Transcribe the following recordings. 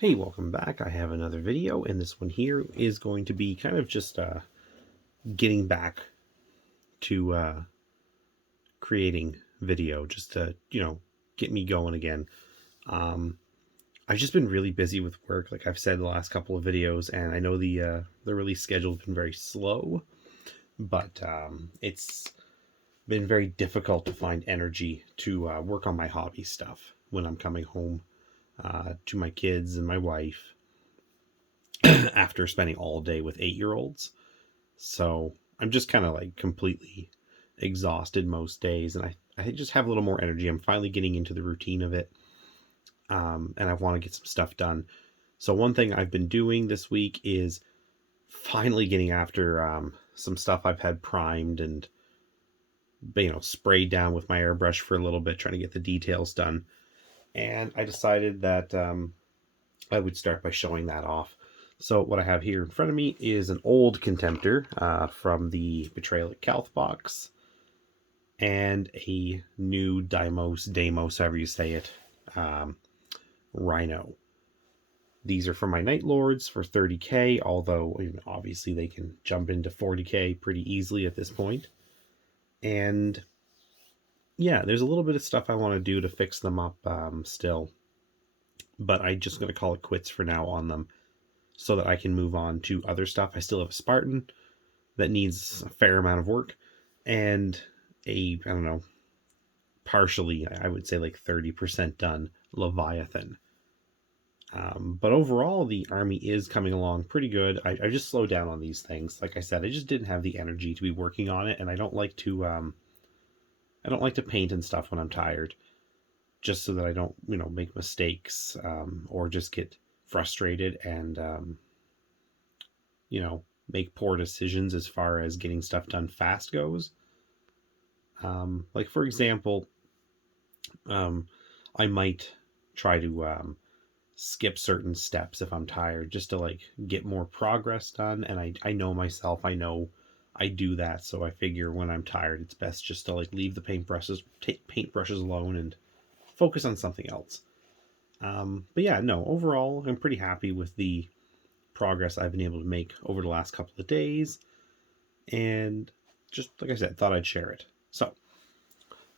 Hey, welcome back. I have another video, and this one here is going to be kind of just getting back to creating video, just to, get me going again. Um, I've just been really busy with work, like I've said the last couple of videos, and I know the release schedule has been very slow, but it's been very difficult to find energy to work on my hobby stuff when I'm coming home to my kids and my wife after spending all day with 8-year-olds. So I'm just kind of like completely exhausted most days, and I just have a little more energy. I'm finally getting into the routine of it, and I want to get some stuff done. So one thing I've been doing this week is finally getting after some stuff I've had primed and sprayed down with my airbrush for a little bit, trying to get the details done. And I decided that I would start by showing that off. So what I have here in front of me is an old Contemptor from the Betrayal at Calth box, and a new Deimos, however you say it, Rhino. These are for my Night Lords for 30k, although obviously they can jump into 40k pretty easily at this point. And yeah, there's a little bit of stuff I want to do to fix them up still, but I'm just going to call it quits for now on them, so that I can move on to other stuff. I still have a Spartan that needs a fair amount of work, and I don't know, partially, I would say like 30% done, Leviathan. But overall, the army is coming along pretty good. I just slowed down on these things. Like I said, I just didn't have the energy to be working on it, and I don't like to paint and stuff when I'm tired, just so that I don't, make mistakes, or just get frustrated and, make poor decisions as far as getting stuff done fast goes. Like, for example, I might try to skip certain steps if I'm tired, just to like get more progress done. And I know myself, I know I do that, so I figure when I'm tired, it's best just to like leave the paintbrushes alone and focus on something else. But yeah, no, overall, I'm pretty happy with the progress I've been able to make over the last couple of days, and just like I said, thought I'd share it. So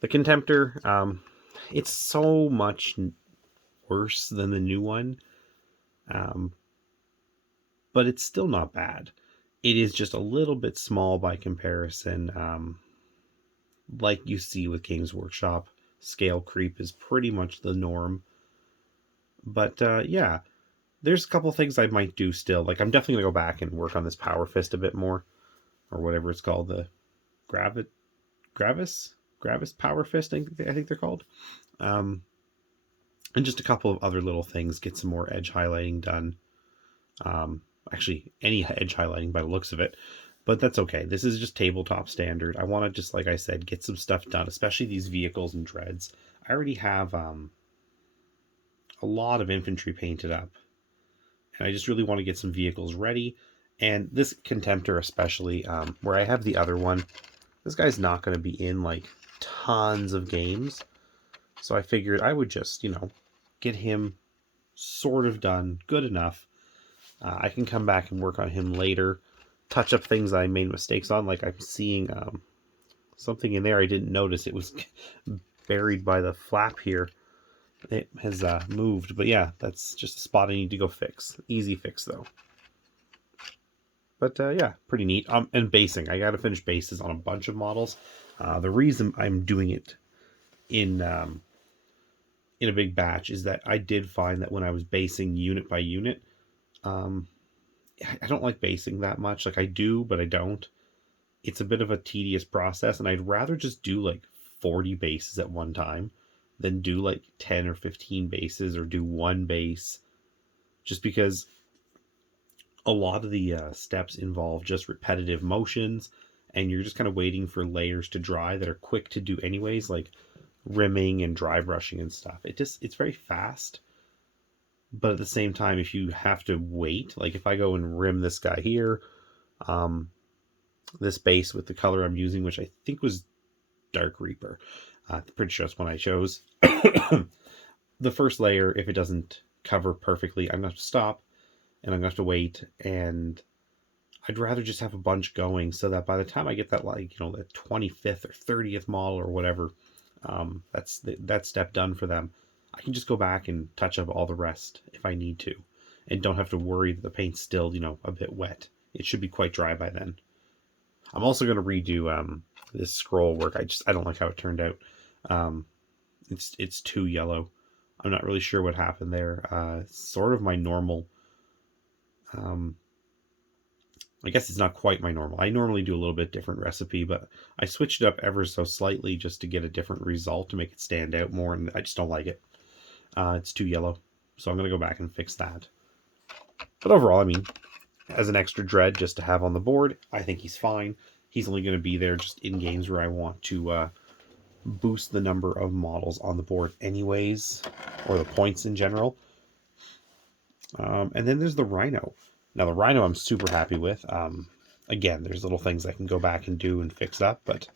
the Contemptor, it's so much worse than the new one, um, but it's still not bad. It is just a little bit small by comparison. Like you see with Games Workshop, scale creep is pretty much the norm. But yeah, there's a couple things I might do still. Like, I'm definitely gonna go back and work on this Power Fist a bit more, or whatever it's called, the Gravis Power Fist, I think they're called. Um, and just a couple of other little things, get some more edge highlighting done. Actually, any edge highlighting by the looks of it, but that's okay. This is just tabletop standard. I want to just, like I said, get some stuff done, especially these vehicles and dreads. I already have a lot of infantry painted up, and I just really want to get some vehicles ready. And this Contemptor especially, where I have the other one, this guy's not going to be in like tons of games, so I figured I would just, get him sort of done good enough. I can come back and work on him later, touch up things I made mistakes on. Like, I'm seeing something in there I didn't notice. It was buried by the flap here. It has moved, but yeah, that's just a spot I need to go fix. Easy fix though. But yeah, pretty neat. And basing, I got to finish bases on a bunch of models. The reason I'm doing it in a big batch is that I did find that when I was basing unit by unit, I don't like basing that much. Like, I do, but I don't. It's a bit of a tedious process, and I'd rather just do like 40 bases at one time than do like 10 or 15 bases, or do one base, just because a lot of the steps involve just repetitive motions, and you're just kind of waiting for layers to dry that are quick to do anyways, like rimming and dry brushing and stuff. It's very fast, but at the same time, if you have to wait, like if I go and rim this guy here, this base with the color I'm using, which I think was Dark Reaper, pretty sure that's one I chose. The first layer, if it doesn't cover perfectly, I'm going to have to stop and I'm going to have to wait. And I'd rather just have a bunch going so that by the time I get that, like, you know, the 25th or 30th model or whatever, that's that step done for them, I can just go back and touch up all the rest if I need to, and don't have to worry that the paint's still, you know, a bit wet. It should be quite dry by then. I'm also going to redo this scroll work. I don't like how it turned out. It's too yellow. I'm not really sure what happened there. Sort of my normal. I guess it's not quite my normal. I normally do a little bit different recipe, but I switched it up ever so slightly just to get a different result to make it stand out more, and I just don't like it. It's too yellow, so I'm going to go back and fix that. But overall, I mean, as an extra dread just to have on the board, I think he's fine. He's only going to be there just in games where I want to boost the number of models on the board anyways, or the points in general. And then there's the Rhino. Now the Rhino I'm super happy with. Again, there's little things I can go back and do and fix up, but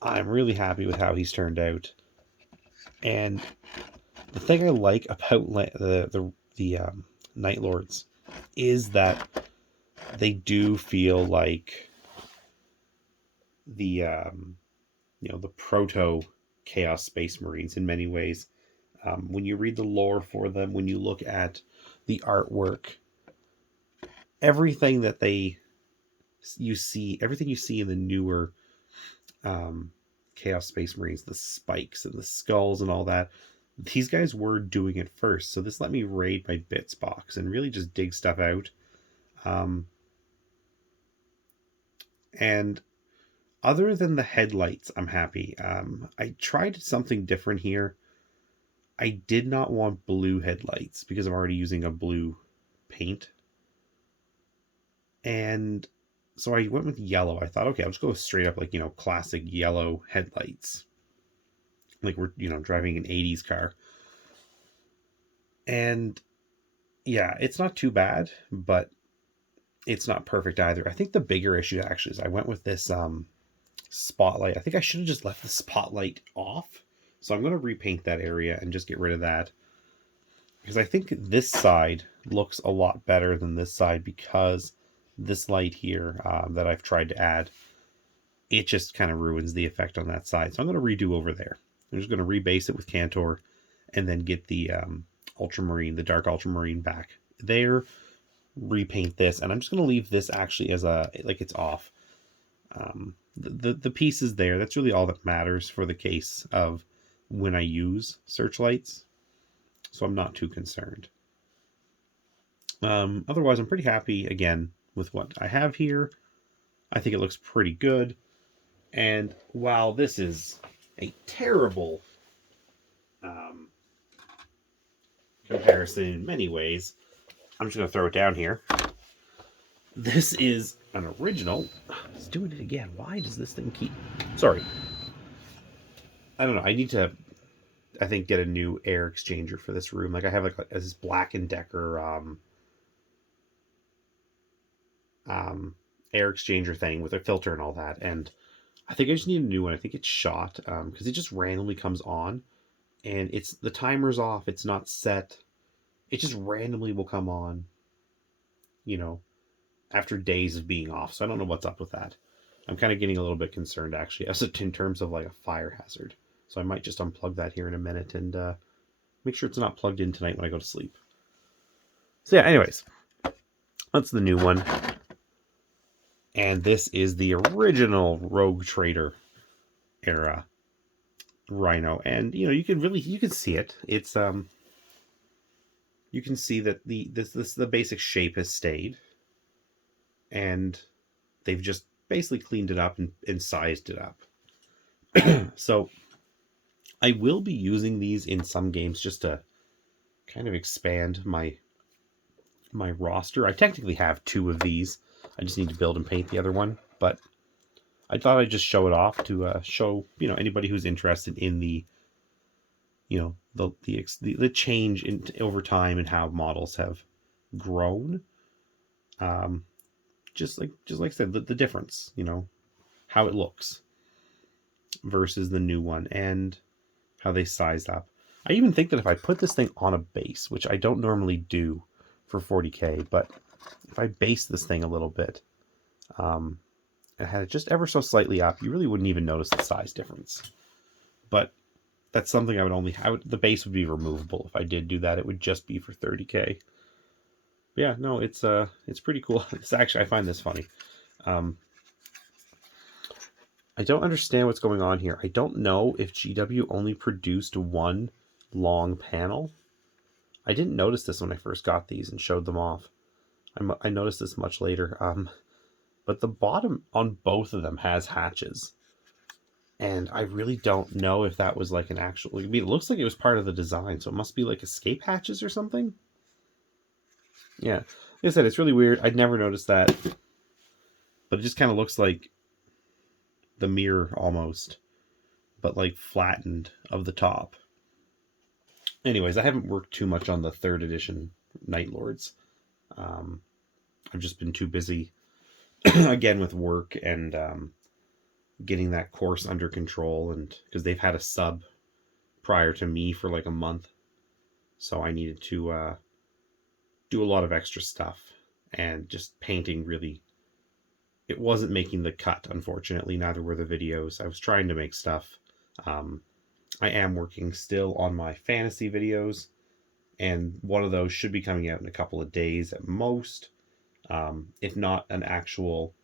I'm really happy with how he's turned out. And the thing I like about the Night Lords is that they do feel like the the proto Chaos Space Marines in many ways. When you read the lore for them, when you look at the artwork, everything you see in the newer Chaos Space Marines, the spikes and the skulls and all that, these guys were doing it first. So this let me raid my bits box and really just dig stuff out. And other than the headlights, I'm happy. I tried something different here. I did not want blue headlights because I'm already using a blue paint. And so I went with yellow. I thought, okay, I'll just go straight up, like, classic yellow headlights. Like we're, driving an 80s car. And yeah, it's not too bad, but it's not perfect either. I think the bigger issue actually is I went with this spotlight. I think I should have just left the spotlight off. So I'm going to repaint that area and just get rid of that. Because I think this side looks a lot better than this side, because this light here that I've tried to add, it just kind of ruins the effect on that side. So I'm going to redo over there. I'm just going to rebase it with Cantor and then get the Ultramarine, the Dark Ultramarine back there, repaint this, and I'm just going to leave this actually as it's off. The piece is there. That's really all that matters for the case of when I use searchlights. So I'm not too concerned. Otherwise, I'm pretty happy, again, with what I have here. I think it looks pretty good. And while this is a terrible comparison in many ways, I'm just going to throw it down here. This is an original. It's doing it again. Why does this thing keep... Sorry. I don't know. I need to, I think, get a new air exchanger for this room. Like, I have this Black & Decker air exchanger thing with a filter and all that, and I think I just need a new one. I think it's shot because it just randomly comes on, and the timer's off. It's not set. It just randomly will come on, after days of being off. So I don't know what's up with that. I'm kind of getting a little bit concerned, actually, as in terms of like a fire hazard. So I might just unplug that here in a minute and make sure it's not plugged in tonight when I go to sleep. So yeah, anyways, that's the new one. And this is the original Rogue Trader era Rhino. And, you can see it. It's, you can see that the basic shape has stayed. And they've just basically cleaned it up and sized it up. So I will be using these in some games just to kind of expand my roster. I technically have 2 of these. I just need to build and paint the other one, but I thought I'd just show it off to show anybody who's interested in the the change over time and how models have grown. Just like I said, the difference, how it looks versus the new one and how they sized up. I even think that if I put this thing on a base, which I don't normally do for 40k, but if I base this thing a little bit, and had it just ever so slightly up, you really wouldn't even notice the size difference. But that's something the base would be removable. If I did do that, it would just be for 30k. But yeah, no, it's pretty cool. It's actually, I find this funny. I don't understand what's going on here. I don't know if GW only produced one long panel. I didn't notice this when I first got these and showed them off. I noticed this much later. But the bottom on both of them has hatches. And I really don't know if that was like an actual... I mean, it looks like it was part of the design, so it must be like escape hatches or something? Yeah. Like I said, it's really weird. I'd never noticed that. But it just kind of looks like the mirror almost, but like flattened of the top. Anyways, I haven't worked too much on the 3rd edition Night Lords. I've just been too busy, again, with work and getting that course under control, and because they've had a sub prior to me for like a month, so I needed to do a lot of extra stuff, and just painting really, it wasn't making the cut, unfortunately. Neither were the videos. I was trying to make stuff. I am working still on my fantasy videos, and one of those should be coming out in a couple of days at most, if not an actual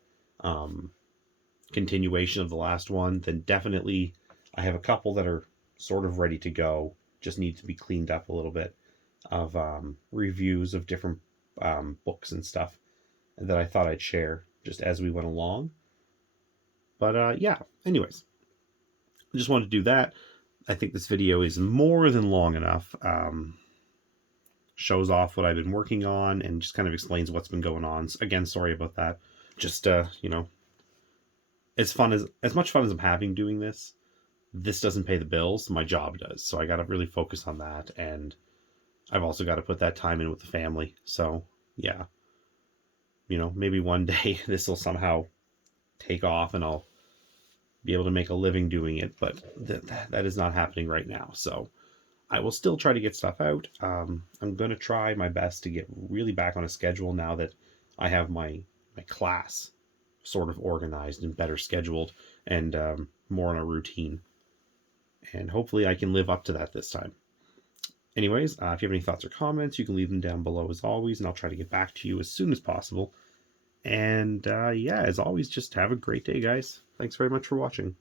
continuation of the last one. Then definitely I have a couple that are sort of ready to go, just need to be cleaned up a little bit, of reviews of different books and stuff that I thought I'd share just as we went along. But yeah, anyways, I just wanted to do that. I think this video is more than long enough. Shows off what I've been working on and just kind of explains what's been going on. So again, sorry about that. Just you know, as much fun as I'm having doing this doesn't pay the bills. My job does, so I got to really focus on that, and I've also got to put that time in with the family. So yeah, you know, maybe one day this will somehow take off and I'll be able to make a living doing it, but that is not happening right now. So I will still try to get stuff out. I'm going to try my best to get really back on a schedule now that I have my class sort of organized and better scheduled, and more on a routine. And hopefully I can live up to that this time. Anyways, if you have any thoughts or comments, you can leave them down below as always, and I'll try to get back to you as soon as possible. And yeah, as always, just have a great day, guys. Thanks very much for watching.